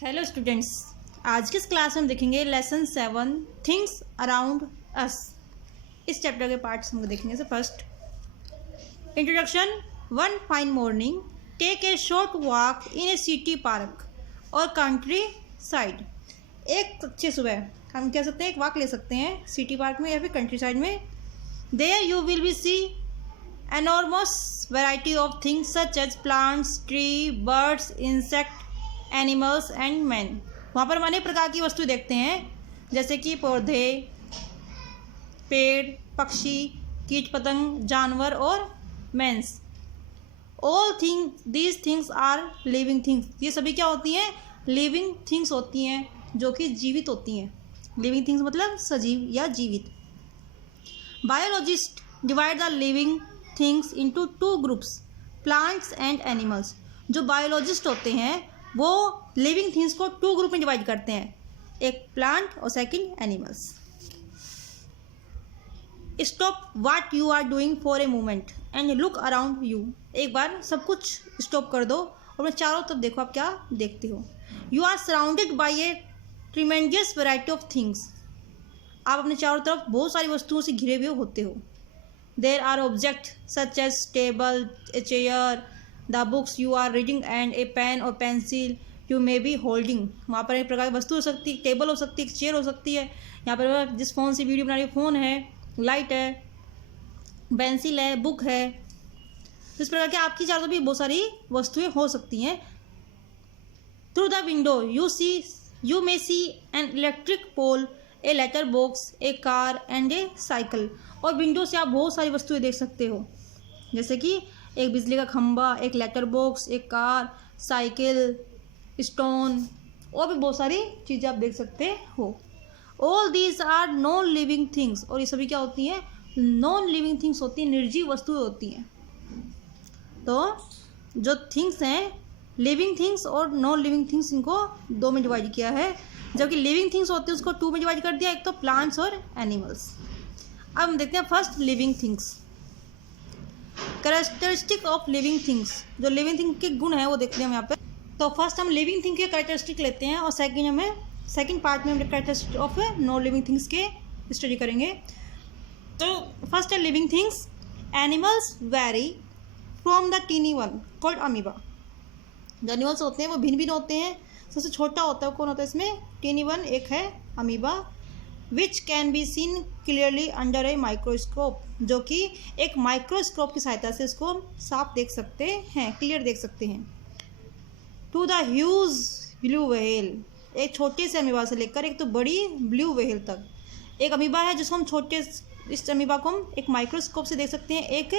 Hello students, आज की इस क्लास में हम देखेंगे लेसन 7 थिंग्स अराउंड अस। इस चैप्टर के पार्ट्स हम देखेंगे। से first introduction. One fine morning take a short walk in a city park और कंट्री साइड। एक अच्छी सुबह हम कह सकते हैं, एक वॉक ले सकते हैं सिटी पार्क में या फिर कंट्री साइड में। There you will be see enormous variety of things such as plants, tree, birds, insect, animals and men। वहाँ पर हम अनेक प्रकार की वस्तु देखते हैं, जैसे कि पौधे, पेड़, पक्षी, कीट पतंग, जानवर और मैंस। All these things are living things. ये सभी क्या होती हैं? लिविंग थिंग्स होती हैं, जो कि जीवित होती हैं। लिविंग थिंग्स मतलब सजीव या जीवित। Biologist divide the living things into two groups, plants and animals. जो बायोलॉजिस्ट होते हैं वो लिविंग थिंग्स को टू ग्रुप में डिवाइड करते हैं, एक प्लांट और second animals. Stop what you are doing for a moment and look around you. एक बार सब कुछ स्टॉप कर दो और अपने चारों तरफ देखो, आप क्या देखते हो। You are surrounded by a tremendous variety of things. आप अपने चारों तरफ बहुत सारी वस्तुओं से घिरे हुए होते हो। There are objects such as table, a chair, the books you are reading and a pen or pencil you may be holding। वहाँ पर एक प्रकार की वस्तु हो सकती है, टेबल हो सकती है, चेयर हो सकती है। यहाँ पर जिस फ़ोन से वीडियो बना रही है, फ़ोन है, लाइट है, पेंसिल है, बुक है। इस प्रकार के आपकी चारों तरफ भी बहुत सारी वस्तुएं हो सकती हैं। Through the window you may see an electric pole, a letter box, a car and a cycle. और विंडो से आप बहुत सारी वस्तुएं देख सकते हो, जैसे कि एक बिजली का खंभा, एक लेटर बॉक्स, एक कार, साइकिल, स्टोन और भी बहुत सारी चीज़ें आप देख सकते हो। All these are non living things. और ये सभी क्या होती हैं? नॉन लिविंग थिंग्स होती हैं, निर्जीव वस्तुएं होती हैं। तो जो थिंग्स हैं, लिविंग थिंग्स और नॉन लिविंग थिंग्स, इनको दो में डिवाइड किया है, जबकि लिविंग थिंग्स होती है उसको टू में डिवाइड कर दिया, एक तो प्लांट्स और एनिमल्स। अब हम देखते हैं first living things. Characteristic of living things. जो लिविंग थिंग के गुण हैं वो देखते हैं हम यहाँ पे। तो फर्स्ट हम लिविंग थिंग के कैरेक्टरिस्टिक लेते हैं और सेकंड पार्ट में हम characteristic of non living things के स्टडी करेंगे। तो फर्स्ट है living things. Animals vary from the tiny one called amoeba. जो एनिमल्स होते हैं वो भिन्न भिन्न होते हैं। सबसे छोटा होता है, कौन होता है इसमें? Tiny one. एक है amoeba. Which can be seen clearly under a microscope. जो कि एक माइक्रोस्कोप की सहायता से इसको हम साफ देख सकते हैं, क्लियर देख सकते हैं। To the huge blue whale. एक छोटे से अमीबा से लेकर एक तो बड़ी ब्लू व्हेल तक। एक अमीबा है जिसको हम इस अमीबा को हम एक माइक्रोस्कोप से देख सकते हैं। एक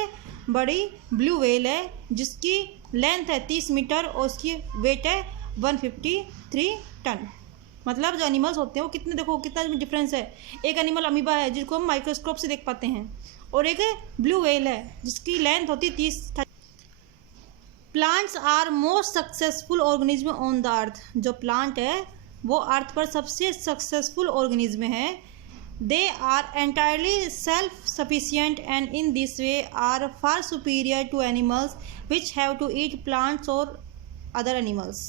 बड़ी ब्लू व्हेल है जिसकी लेंथ है 30 मीटर और उसकी वेट है 153 टन। मतलब जो एनिमल्स होते हैं वो कितने, देखो कितना डिफरेंस है। एक एनिमल अमीबा है जिसको हम माइक्रोस्कोप से देख पाते हैं, और एक ब्लू व्हेल है जिसकी लेंथ होती है 30। Plants are most successful organism on the earth. जो प्लांट है वो अर्थ पर सबसे सक्सेसफुल ऑर्गेनिज्म है। They are entirely self sufficient and in this way are far superior to animals which have to eat plants और other animals.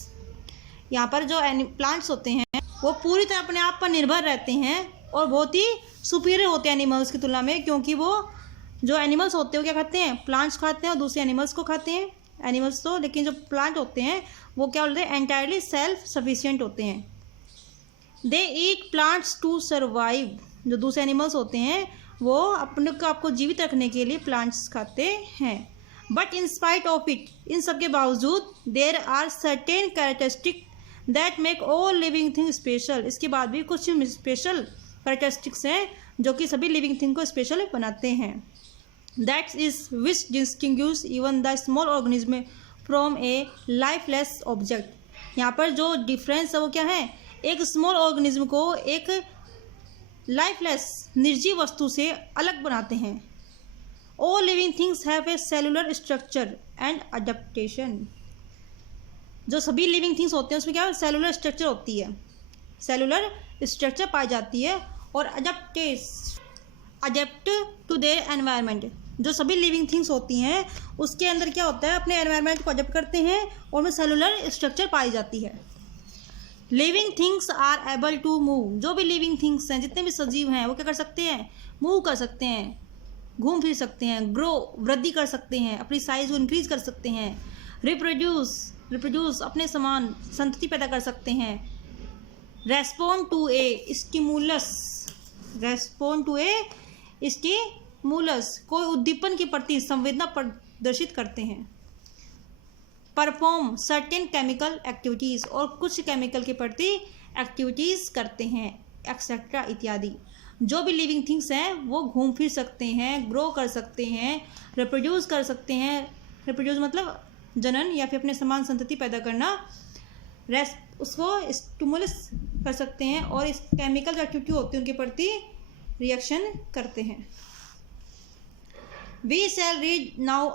यहाँ पर जो प्लांट्स होते हैं वो पूरी तरह अपने आप पर निर्भर रहते हैं और बहुत ही सुपीरियर होते हैं एनिमल्स की तुलना में, क्योंकि वो जो एनिमल्स होते हैं वो क्या खाते हैं? प्लांट्स खाते हैं और दूसरे एनिमल्स को खाते हैं। एनिमल्स तो, लेकिन जो प्लांट होते हैं वो क्या बोलते हैं? एंटायरली सेल्फ सफिशिएंट होते हैं। दे ईट प्लांट्स टू सर्वाइव। जो दूसरे एनिमल्स होते हैं वो अपने को आपको जीवित रखने के लिए प्लांट्स खाते हैं। But in spite of it, इन सब के बावजूद, there are certain characteristic that make all living thing special. इसके बाद भी कुछ स्पेशल कैरेक्टरिस्टिक्स हैं जो कि सभी लिविंग थिंग को स्पेशल बनाते हैं। That is which distinguish even the small organism from A lifeless object. यहाँ पर जो डिफरेंस है वो क्या है? एक स्मॉल ऑर्गेनिज्म को एक लाइफलेस निर्जीव वस्तु से अलग बनाते हैं। All living things have a cellular structure and adaptation. जो सभी लिविंग थिंग्स होते हैं उसमें क्या सेलुलर स्ट्रक्चर होती है, सेलुलर स्ट्रक्चर पाई जाती है। और अडेप्ट टू देयर एनवायरनमेंट। जो सभी लिविंग थिंग्स होती हैं उसके अंदर क्या होता है? अपने एनवायरनमेंट को अडेप्ट करते हैं और उनमें सेलुलर स्ट्रक्चर पाई जाती है। Living things are able to move, जो भी लिविंग थिंग्स हैं, जितने भी सजीव हैं, वो क्या कर सकते हैं, मूव कर सकते हैं, घूम फिर सकते हैं, ग्रो वृद्धि कर सकते हैं, अपनी साइज को इंक्रीज कर सकते हैं, रिप्रोड्यूस अपने समान संतति पैदा कर सकते हैं, रेस्पॉन्ड टू ए स्टिमुलस कोई उद्दीपन के प्रति संवेदना प्रदर्शित करते हैं, परफॉर्म सर्टेन केमिकल एक्टिविटीज़ और कुछ केमिकल के प्रति एक्टिविटीज़ करते हैं, एक्सेट्रा इत्यादि। जो भी लिविंग थिंग्स हैं वो घूम फिर सकते हैं, ग्रो कर सकते हैं, रिप्रोड्यूस कर सकते हैं, रिप्रोड्यूस मतलब जनन या फिर अपने समान संतति पैदा करना, उसको स्टिमुलस कर सकते हैं और इस केमिकल जो एक्टिविटी होती है उनके प्रति रिएक्शन करते हैं। We shall read now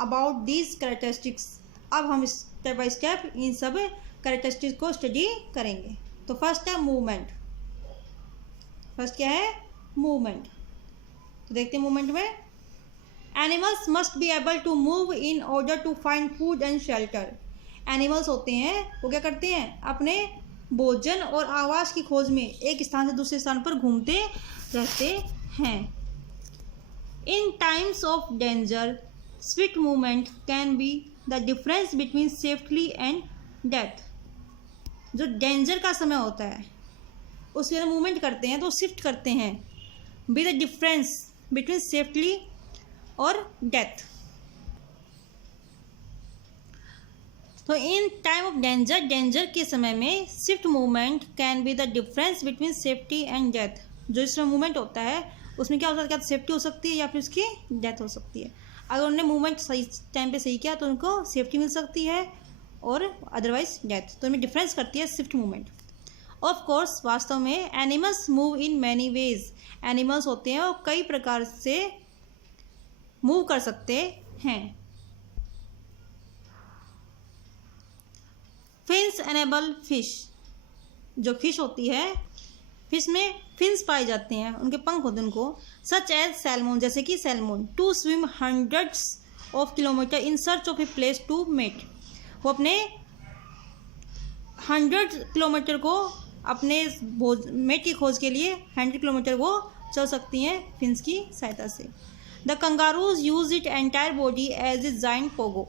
about these characteristics, अब हम स्टेप बाय स्टेप इन सब कैरेक्टरिस्टिक्स को स्टडी करेंगे। तो फर्स्ट है मूवमेंट। फर्स्ट क्या है, मूवमेंट। तो देखते हैं मूवमेंट में, animals must be able to move in order to find food and shelter. Animals होते हैं वो क्या करते हैं, अपने भोजन और आवास की खोज में एक स्थान से दूसरे स्थान पर घूमते रहते हैं। In times of danger swift movement can be the difference between safety and death. जो डेंजर का समय होता है उसमें जब मूवमेंट करते हैं तो शिफ्ट करते हैं, B the difference between safety और डेथ। तो in time of danger, danger के समय में shift movement can be the difference between safety and death. जो इसमें मूवमेंट होता है उसमें क्या हो सकता है, क्या सेफ्टी हो सकती है या फिर उसकी डेथ हो सकती है। अगर उन्होंने मूवमेंट सही टाइम पे सही किया तो उनको सेफ्टी मिल सकती है और अदरवाइज डेथ। तो इनमें डिफरेंस करती है शिफ्ट मूवमेंट। ऑफ कोर्स वास्तव में animals move in many ways, animals होते हैं और कई प्रकार से मूव कर सकते हैं। फिन्स एनेबल फिश, जो फिश होती है, फिश में फिन्स पाए जाते हैं, उनके पंख होते हैं उनको, सच एज सैल्मोन, जैसे कि salmon, to swim hundreds of kilometer in search of a place to mate. वो अपने 100 किलोमीटर को अपने मेट की खोज के लिए 100 किलोमीटर वो चल सकती हैं फिन्स की सहायता से। The kangaroos use it entire body as a giant pogo,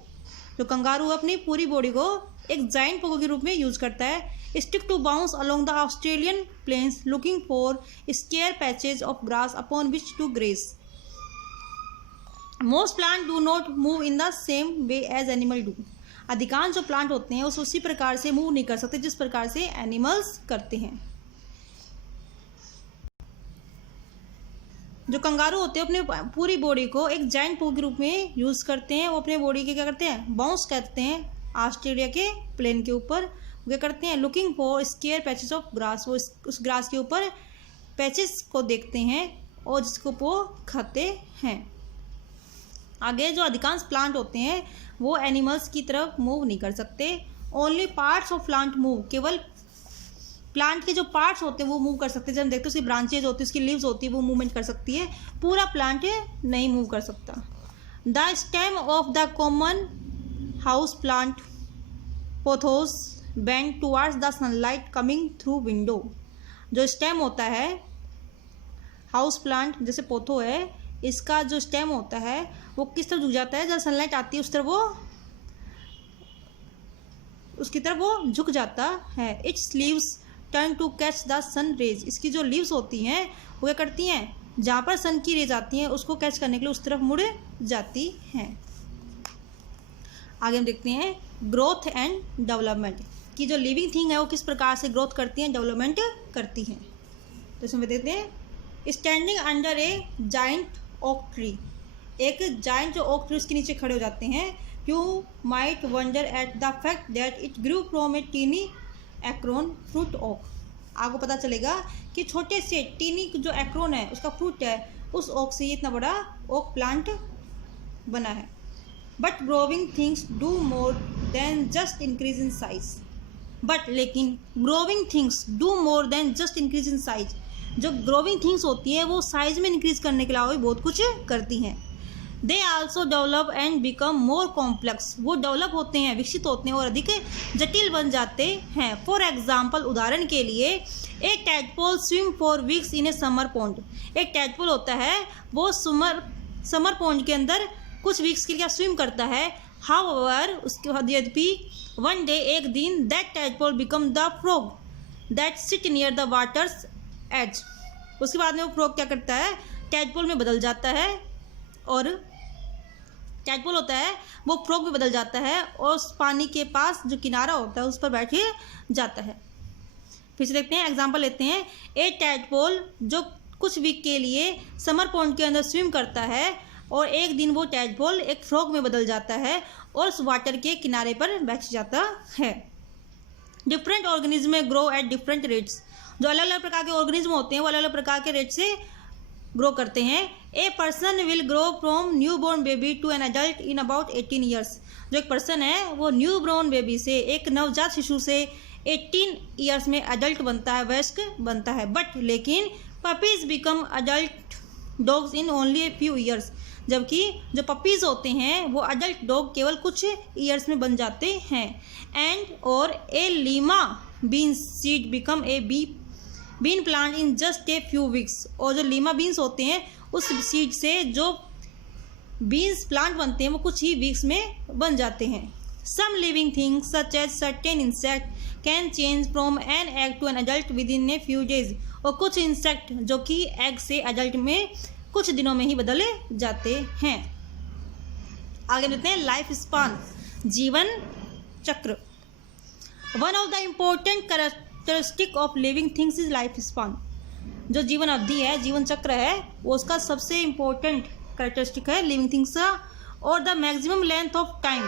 जो कंगारू अपनी पूरी बॉडी को एक जाइंट पोगो के रूप में यूज करता है। Stick to bounce along the Australian plains looking for scare patches of grass upon which to graze. Most plant do not move in the same way as animal do, अधिकांश जो plant होते हैं उसी प्रकार से move नहीं कर सकते जिस प्रकार से एनिमल्स करते हैं। जो कंगारू होते हैं अपने पूरी बॉडी को एक जाइंट पोगो के रूप में यूज करते हैं। वो अपने बॉडी के क्या करते हैं, बाउंस करते हैं ऑस्ट्रेलिया के प्लेन के ऊपर। वो क्या करते हैं, looking for square patches of grass, वो उस ग्रास के ऊपर पैचेस को देखते हैं और जिसको वो खाते हैं। आगे जो अधिकांश प्लांट होते हैं वो एनिमल्स की तरफ मूव नहीं कर सकते। Only parts of plant move, केवल प्लांट के जो पार्ट्स होते हैं वो मूव कर सकते हैं। जब हम देखते हैं उसकी ब्रांचेज होती है, उसकी लीव्स होती है, वो मूवमेंट कर सकती है, पूरा प्लांट नहीं मूव कर सकता। The stem of the common house plant pothos bend towards the sunlight coming through window. जो स्टेम होता है हाउस प्लांट जैसे पोथो है, इसका जो स्टेम होता है वो किस तरफ झुक जाता है, जब सनलाइट आती है उस तरफ वो उसकी तरफ वो झुक जाता है। Its leaves turn to catch the sun rays, इसकी जो लीव्स होती हैं वो क्या करती हैं, जहाँ पर सन की रेज आती हैं उसको कैच करने के लिए उस तरफ मुड़ जाती हैं। आगे हम देखते हैं ग्रोथ एंड डेवलपमेंट, कि जो लिविंग थिंग है वो किस प्रकार से ग्रोथ करती हैं, डेवलपमेंट करती हैं। तो इसमें देखते हैं standing under a giant oak tree, एक जाइंट जो ओक ट्री उसके नीचे खड़े हो जाते हैं। You might wonder at the fact that it grew from a tiny acorn fruit oak. आपको पता चलेगा कि छोटे से टीनी जो एक्रोन है उसका फ्रूट है, उस ओक से इतना बड़ा ओक प्लांट बना है। But growing things do more than just increase in size, but लेकिन growing things do more than just increase in size, जो ग्रोविंग थिंग्स होती है वो साइज में इंक्रीज करने के अलावा भी बहुत कुछ करती हैं। They also develop and become more complex, वो डेवलप होते हैं, विकसित होते हैं और अधिक जटिल बन जाते हैं। फॉर एग्जाम्पल, उदाहरण के लिए, एक tadpole swim for weeks in A summer pond. एक टैडपोल होता है, वो समर पॉन्ड के अंदर कुछ वीक्स के लिए स्विम करता है। हाउएवर, उसके बाद यद्यपि, वन डे, एक दिन, that tadpole become the frog that sit near the water's edge. उसके बाद में वो फ्रॉग क्या करता है, टैडपोल में बदल जाता है, और टैडपोल होता है वो फ्रॉग में बदल जाता है और उस पानी के पास जो किनारा होता है उस पर बैठ जाता है। फिर से देखते हैं, एग्जांपल लेते हैं। ए टैडपोल जो कुछ वीक के लिए समर पॉन्ड के अंदर स्विम करता है और एक दिन वो टैडपोल एक फ्रॉग में बदल जाता है और उस वाटर के किनारे पर बैठ जाता है। Different organism grow at different rates. जो अलग अलग प्रकार के ऑर्गेनिज्म होते हैं वो अलग अलग प्रकार के रेट से ग्रो करते हैं। A person will grow from newborn baby to an adult in about 18 years. जो एक पर्सन है वो न्यू बोर्न बेबी से, एक नवजात शिशु से 18 ईयर्स में एडल्ट बनता है, वयस्क बनता है। बट लेकिन puppies become adult dogs in only a few years. जबकि जो पपीज होते हैं वो एडल्ट डॉग केवल कुछ ईयर्स में बन जाते हैं। एंड और a lima bean seed become a bean plant in just a few weeks. और जो लीमा बीन्स होते हैं उस सीड से जो बीन्स प्लांट बनते हैं वो कुछ ही वीक्स में बन जाते हैं। Some living things such as certain insect can change from an egg to an adult within a few days. और कुछ इंसेक्ट जो कि एग से एडल्ट में कुछ दिनों में ही बदले जाते हैं। आगे देखते हैं, लाइफ स्पान, जीवन चक्र। One of the important characteristic of living things is life span. जो जीवन अवधि है, जीवन चक्र है, वो उसका सबसे इम्पोर्टेंट कैरेक्टरिस्टिक है लिविंग थिंग्स का। और the maximum length of time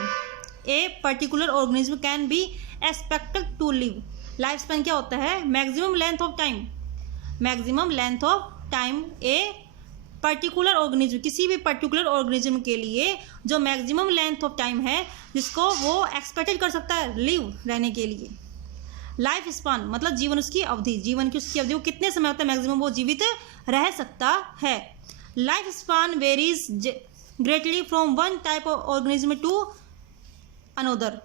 a particular organism can be expected to live. Life span क्या होता है, maximum length of time. Maximum length of time a particular organism, किसी भी पर्टिकुलर ऑर्गेनिज्म के लिए जो मैक्सिमम लेंथ ऑफ टाइम है जिसको वो एक्सपेक्टेड कर सकता है लिव, रहने के लिए। लाइफ स्पान मतलब जीवन उसकी अवधि, जीवन की उसकी अवधि, वो कितने समय होता है मैक्सिमम वो जीवित रह सकता है। Life span varies greatly from one type of organism to another.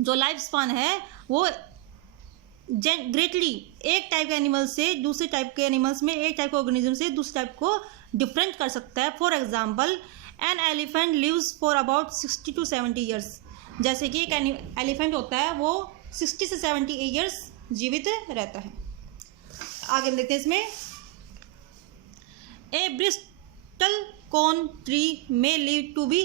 जो लाइफ स्पान है वो ग्रेटली एक टाइप के एनिमल से दूसरे टाइप के एनिमल्स में, एक टाइप के ऑर्गेनिज्म से दूसरे टाइप को डिफरेंट कर सकता है। For example, an elephant lives for about 60 to 70 years. जैसे कि एक एलिफेंट होता है वो 60 से 70 ईयर्स जीवित रहता है। आगे हम देखते हैं इसमें, a bristlecone tree may live to be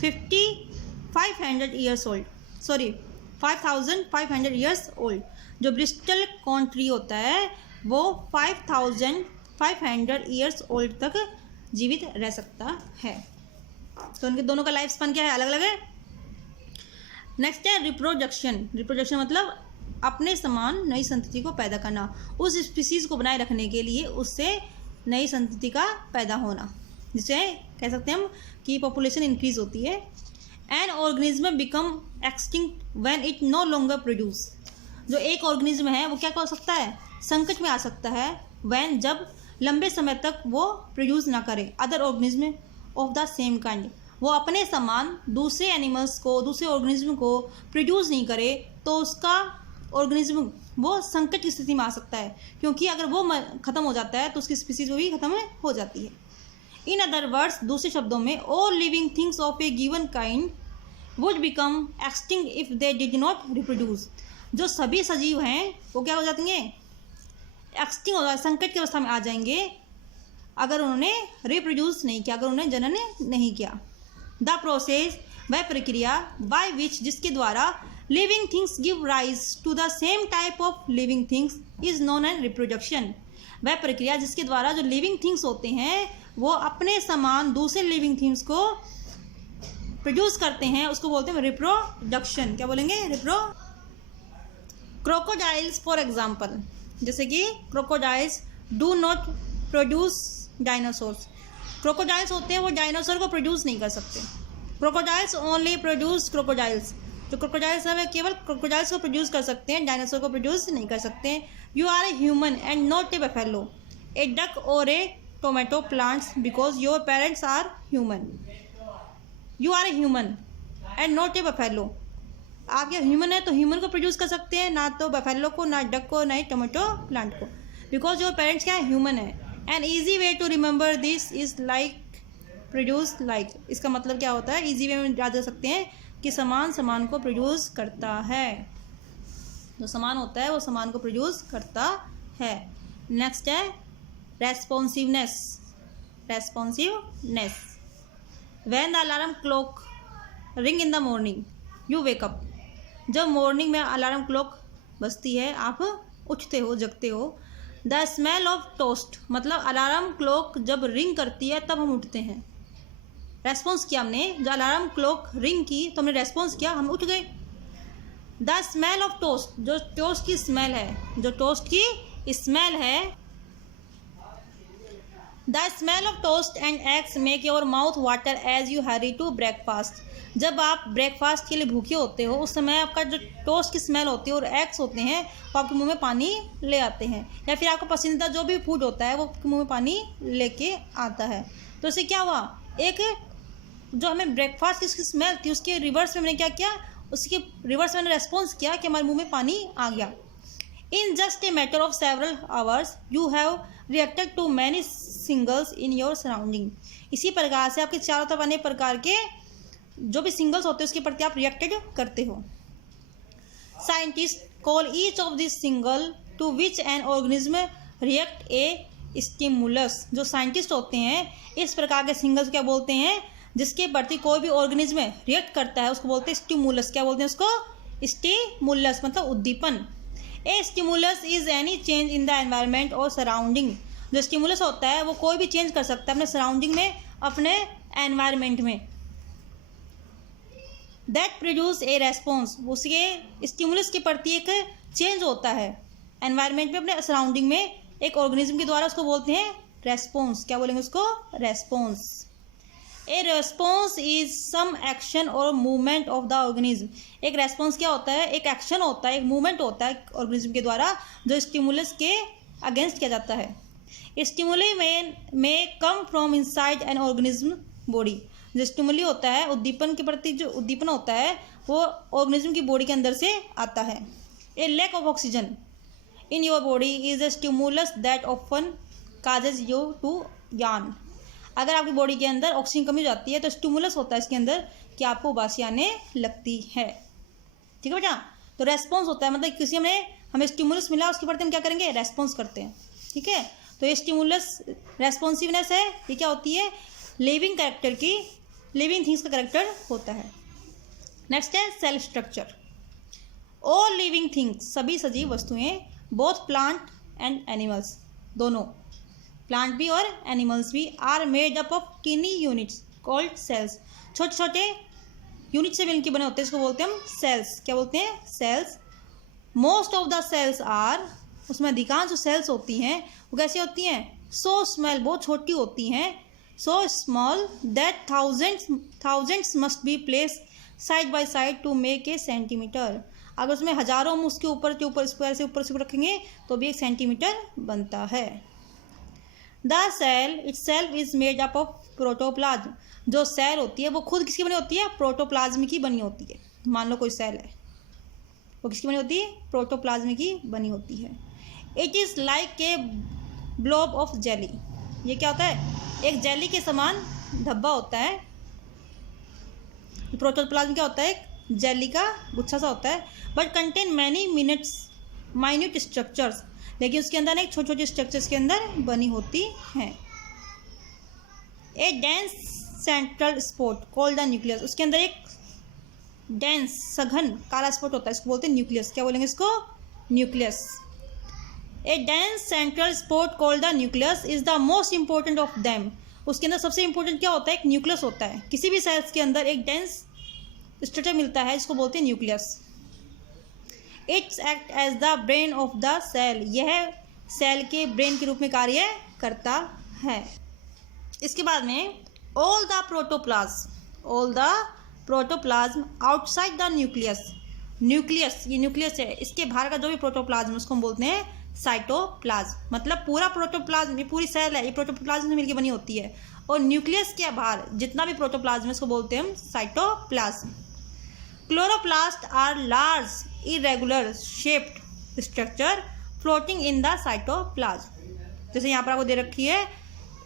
5500 years old, sorry 5500 years old. जो ब्रिस्टल कॉर्न ट्री होता है वो 5500 ईयर्स ओल्ड तक जीवित रह सकता है। तो उनके दोनों का लाइफ स्पैन क्या है, अलग अलग है। नेक्स्ट है रिप्रोडक्शन। रिप्रोडक्शन मतलब अपने समान नई संतति को पैदा करना, उस स्पीसीज को बनाए रखने के लिए उससे नई संतति का पैदा होना, जिसे कह सकते हैं हम कि पॉपुलेशन इंक्रीज होती है। An organism become extinct when it no longer produce. जो एक ऑर्गेनिज्म है वो क्या कर सकता है, संकट में आ सकता है व्हेन, जब लंबे समय तक वो प्रोड्यूस ना करे other organism of the same kind. वो अपने समान दूसरे एनिमल्स को, दूसरे ऑर्गेनिज्म को प्रोड्यूस नहीं करे तो उसका ऑर्गेनिज्म वो संकट की स्थिति में आ सकता है, क्योंकि अगर वो ख़त्म हो जाता है तो उसकी स्पीसीज भी ख़त्म हो जाती है। इन अदर वर्ड्स, दूसरे शब्दों में, all living things of A given kind would become extinct if they did not reproduce. जो सभी सजीव हैं वो क्या हो जाएंगे, एक्सटिंक्ट हो जाए, संकट की अवस्था में आ जाएंगे अगर उन्होंने रिप्रोड्यूस नहीं किया, अगर उन्होंने जनन नहीं किया। द प्रोसेस, वह प्रक्रिया, बाय विच, जिसके द्वारा living things give rise to the same type of living things is known as reproduction. वह प्रक्रिया जिसके द्वारा जो लिविंग थिंग्स होते हैं वो अपने समान दूसरे लिविंग थिंग्स को प्रोड्यूस करते हैं, उसको बोलते हैं रिप्रोडक्शन। क्या बोलेंगे, क्रोकोडाइल्स फॉर एग्जाम्पल, जैसे कि crocodiles do not produce dinosaurs. Crocodiles होते हैं वो डायनासोर को प्रोड्यूस नहीं कर सकते। Crocodiles only produce crocodiles. जो क्रोकोडाइल्स है वे केवल क्रोकोडाइल्स को प्रोड्यूस कर सकते हैं, डायनासोर को प्रोड्यूस नहीं कर सकते। You are a human and not a buffalo, a duck और a tomato plants because your parents are human. You are a human and not a buffalo. आप क्या ह्यूमन है तो ह्यूमन को प्रोड्यूस कर सकते हैं, ना तो बफेलो को, ना डक को, ना ही टोमेटो प्लांट को, बिकॉज योर पेरेंट्स क्या है, ह्यूमन है. An easy way to remember this is like produce like. इसका मतलब क्या होता है, ईजी वे में याद कर सकते हैं कि समान समान को प्रोड्यूस करता है. जो समान होता है वो समान को प्रोड्यूस करता है. नेक्स्ट है responsiveness. Responsiveness. When the alarm clock ring in the morning you wake up. जब मॉर्निंग में अलार्म क्लॉक बजती है आप उठते हो, जगते हो. द स्मेल ऑफ टोस्ट, मतलब अलार्म क्लॉक जब रिंग करती है तब हम उठते हैं. रेस्पॉन्स किया हमने, जब अलार्म क्लॉक रिंग की तो हमने रेस्पॉन्स किया, हम उठ गए. द स्मेल ऑफ टोस्ट, जो टोस्ट की स्मेल है, जो टोस्ट की स्मेल है. The smell of toast and eggs make your mouth water as you hurry to breakfast. जब आप ब्रेकफास्ट के लिए भूखे होते हो उस समय आपका जो टोस्ट की स्मेल होती है और एग्स होते हैं वो आपके मुंह में पानी ले आते हैं, या फिर आपका पसंदीदा जो भी फूड होता है वो आपके मुंह में पानी लेके आता है. तो इससे क्या हुआ, एक जो हमें ब्रेकफास्ट की उसकी स्मेल थी उसके रिवर्स में मैंने क्या किया, उसके रिवर्स में मैंने रेस्पॉन्स किया कि हमारे मुंह में पानी आ गया. In just a matter of several hours you have reacted to many signals in your surrounding. इसी प्रकार से आपके चारों तरफ अनेक प्रकार के जो भी सिंगल्स होते हैं उसके प्रति आप रिएक्टेड करते हो. Scientist call each of this signal to which an organism react a stimulus. जो साइंटिस्ट होते हैं इस प्रकार के सिंगल्स क्या बोलते हैं, जिसके प्रति कोई भी ऑर्गेनिज्म रिएक्ट करता है उसको बोलते हैं स्टिमुलस. क्या बोलते हैं उसको, स्टिमुलस, मतलब उद्दीपन. ए stimulus is any change in the environment और सराउंडिंग. जो स्टिमुलस होता है वो कोई भी चेंज कर सकता है अपने सराउंडिंग में, अपने एनवायरनमेंट में. That produce a response. उसके स्टिमुलस के प्रति एक चेंज होता है एनवायरनमेंट में, अपने सराउंडिंग में, एक ऑर्गेनिज्म के द्वारा, उसको बोलते हैं रेस्पॉन्स. क्या बोलेंगे उसको, response. A response is some action और मूवमेंट ऑफ द ऑर्गेनिज्म. एक रेस्पॉन्स क्या होता है, एक एक्शन होता है, एक मूवमेंट होता है ऑर्गेनिज्म के द्वारा जो स्टिमुलस के अगेंस्ट किया जाता है. स्टिमुली में come from inside an organism body. जो स्टिमुली होता है, उद्दीपन के प्रति जो उद्दीपन होता है वो ऑर्गेनिज्म की बॉडी के अंदर से आता है. A lack of oxygen in your body is a stimulus that often causes you to yawn. अगर आपकी बॉडी के अंदर ऑक्सीजन कमी हो जाती है तो स्टिमुलस होता है इसके अंदर कि आपको उबासी आने लगती है. ठीक है बेटा. तो रेस्पॉन्स होता है, मतलब किसी हमें स्टिमुलस मिला उसके प्रति हम क्या करेंगे, रेस्पॉन्स करते हैं. ठीक है. तो ये स्टिमुलस रेस्पॉन्सिवनेस है, ये क्या होती है, लिविंग कैरेक्टर की, लिविंग थिंग्स का कैरेक्टर होता है. नेक्स्ट है cell structure. All living things, सभी सजीव वस्तुएं, बोथ प्लांट एंड एनिमल्स, दोनों प्लांट भी और एनिमल्स भी, are made up of tiny units called cells. छोटे छोटे यूनिट से मिलकर बने होते हैं, इसको बोलते हैं हम सेल्स. क्या बोलते हैं, cells. Most of the cells are, उसमें अधिकांश जो सेल्स होती हैं वो कैसी होती हैं, सो स्मॉल, बहुत छोटी होती हैं. so small that thousands must be placed side by side to make a centimeter. अगर उसमें हजारों हम उसके ऊपर के ऊपर स्क्वायर से ऊपर रखेंगे तो भी 1 सेंटीमीटर बनता है. The cell itself is made up of protoplasm. जो सेल होती है वो खुद किसकी बनी होती है, प्रोटोप्लाज्म की बनी होती है. मान लो कोई सेल है, वो किसकी बनी होती है, प्रोटोप्लाज्म की बनी होती है. It is like a blob of jelly. ये क्या होता है, एक जेली के समान धब्बा होता है. प्रोटोप्लाज्म क्या होता है, एक जेली का गुच्छा सा होता है. But contain many minute structures, लेकिन उसके अंदर एक छोटे छोटे स्ट्रक्चर्स के अंदर बनी होती हैं. ए dense central spot called the nucleus. उसके अंदर एक डेंस सघन काला स्पॉट होता है, इसको बोलते हैं न्यूक्लियस. क्या बोलेंगे इसको, nucleus. A dense central spot called the nucleus is the most important of them. उसके अंदर सबसे इंपॉर्टेंट क्या होता है, एक न्यूक्लियस होता है. किसी भी सेल्स के अंदर एक डेंस स्ट्रक्चर मिलता है, इसको बोलते हैं nucleus. It's act as the brain of the cell. यह सेल के ब्रेन के रूप में कार्य करता है. इसके बाद में all the protoplasm outside the nucleus. Nucleus, ये न्यूक्लियस है, इसके बाहर का जो भी प्रोटोप्लाज्म उसको हम बोलते हैं साइटोप्लाज्म। मतलब पूरा प्रोटोप्लाज्म, ये पूरी सेल है, ये प्रोटोप्लाज्म से मिलकर बनी होती है, और न्यूक्लियस के बाहर जितना भी प्रोटोप्लाज्म है उसको बोलते हैं हम cytoplasm. Chloroplast are large irregular shaped structure floating in the cytoplasm. जैसे यहाँ पर आपको दे रखी है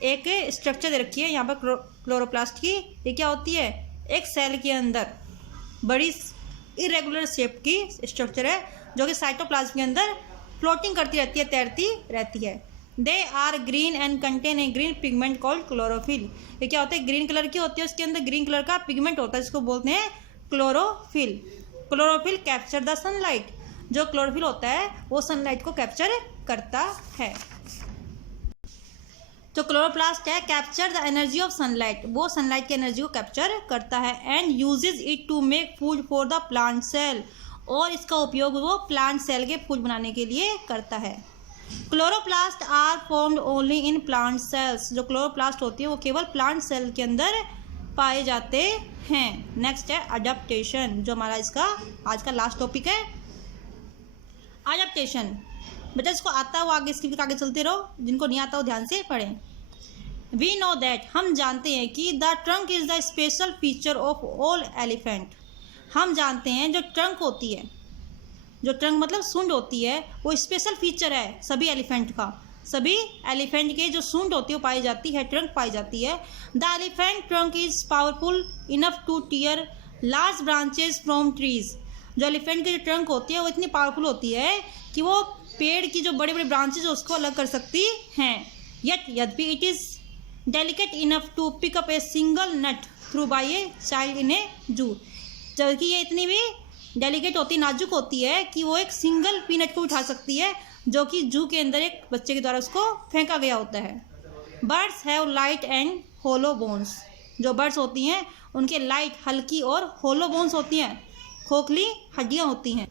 एक स्ट्रक्चर दे रखी है यहाँ पर क्लोरोप्लास्ट की। ये क्या होती है, एक सेल के अंदर बड़ी इरेगुलर शेप की स्ट्रक्चर है जो कि साइटोप्लाज्म के अंदर फ्लोटिंग करती रहती है, तैरती रहती है। They are green and contain a green pigment called chlorophyll. ये क्या होता है, ग्रीन कलर की होती है, उसके अंदर ग्रीन कलर का पिगमेंट होता है जिसको बोलते हैं chlorophyll. Chlorophyll capture the sunlight. जो क्लोरोफिल होता है वो सनलाइट को कैप्चर करता है। जो क्लोरोप्लास्ट है capture the energy of sunlight, वो सनलाइट की एनर्जी को कैप्चर करता है। And uses it to make food for the plant cell, और इसका उपयोग वो प्लांट सेल के फूड बनाने के लिए करता है। Chloroplast are formed only in plant cells. जो क्लोरोप्लास्ट होती है वो केवल प्लांट सेल के अंदर पाए जाते हैं। नेक्स्ट है अडैप्टेशन, जो हमारा इसका आज का लास्ट टॉपिक है अडैप्टेशन। बेटा इसको आता है वो आगे इसके आगे चलते रहो, जिनको नहीं आता वो ध्यान से पढ़ें। वी नो दैट, हम जानते हैं कि the trunk is the special feature of all elephant. हम जानते हैं जो ट्रंक होती है, जो ट्रंक मतलब सूंड होती है, वो स्पेशल फीचर है सभी एलिफेंट का। सभी एलिफेंट के जो सूंड होती है वो पाई जाती है, ट्रंक पाई जाती है। The elephant trunk is powerful enough to tear large branches from trees. जो एलिफेंट की जो ट्रंक होती है वो इतनी पावरफुल होती है कि वो पेड़ की जो बड़े बड़े ब्रांचेज उसको अलग कर सकती हैं। यद्यपि it is delicate enough to pick up a single nut through by a child in a zoo. जबकि ये इतनी भी डेलिकेट होती, नाजुक होती है कि वो एक सिंगल पीनट को उठा सकती है जो कि जू के अंदर एक बच्चे के द्वारा उसको फेंका गया होता है। Birds have light and hollow bones. जो बर्ड्स होती हैं उनके लाइट, हल्की और होलो बोन्स होती हैं, खोखली हड्डियाँ होती हैं।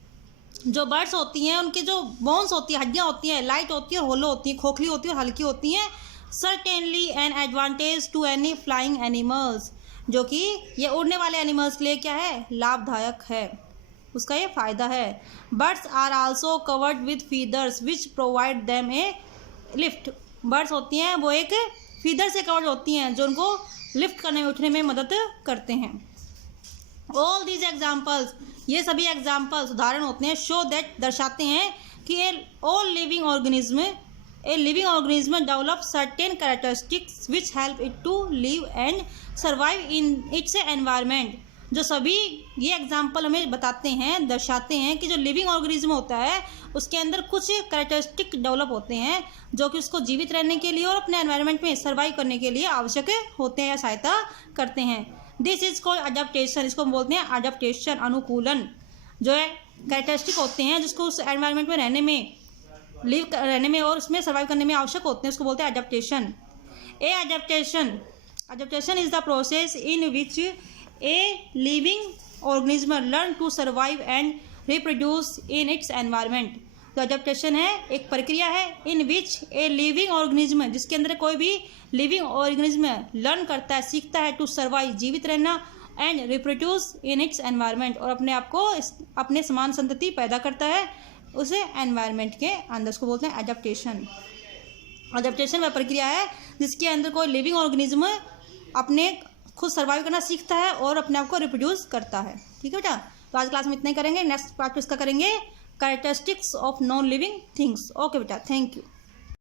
जो बर्ड्स होती हैं उनके जो बोन्स होती है, हड्डियाँ होती हैं, लाइट होती है, होलो होती हैं, खोखली होती है और हल्की होती हैं। Certainly an advantage to any flying animals, जो कि ये उड़ने वाले एनिमल्स के लिए क्या है, लाभदायक है, उसका ये फ़ायदा है। Birds are also covered with feathers which provide them a lift. Birds होती हैं वो एक फीदर से कवर्ड होती हैं जो उनको लिफ्ट करने में, उठने में मदद करते हैं। ऑल दीज एग्जाम्पल्स, ये सभी एग्जाम्पल्स उदाहरण होते हैं, शो दैट दर्शाते हैं कि all living organism develop certain characteristics which help it to live and survive in its environment. जो सभी ये एग्जाम्पल हमें बताते हैं, दर्शाते हैं कि जो लिविंग ऑर्गेनिज्म होता है उसके अंदर कुछ कैरेक्टरिस्टिक डेवलप होते हैं जो कि उसको जीवित रहने के लिए और अपने एनवायरनमेंट में सर्वाइव करने के लिए आवश्यक होते हैं या सहायता करते हैं। This is called adaptation. इसको हम बोलते हैं अडैप्टेशन, अनुकूलन। जो है कैरेक्टरिस्टिक होते हैं जिसको उस एनवायरनमेंट में रहने में और उसमें सर्वाइव करने में आवश्यक होते हैं, उसको बोलते हैं adaptation. Adaptation is the process in which a living organism learn to survive and reproduce in its environment. तो अडैप्टेशन है एक प्रक्रिया है इन विच ए लिविंग ऑर्गेनिज्म, जिसके अंदर कोई भी लिविंग ऑर्गेनिज्म लर्न करता है, सीखता है, टू सर्वाइव जीवित रहना, and reproduce in its environment, और अपने आप को अपने समान संतति पैदा करता है उसे एनवायरनमेंट के अंदर, उसको बोलते हैं अडैप्टेशन। अडैप्टेशन वह प्रक्रिया है जिसके अंदर कोई लिविंग ऑर्गेनिज्म अपने खुद सर्वाइव करना सीखता है और अपने आप को रिप्रोड्यूस करता है। ठीक है बेटा, तो आज क्लास में इतना ही करेंगे। नेक्स्ट पार्ट इसका करेंगे characteristics of non living things. Okay बेटा, थैंक यू।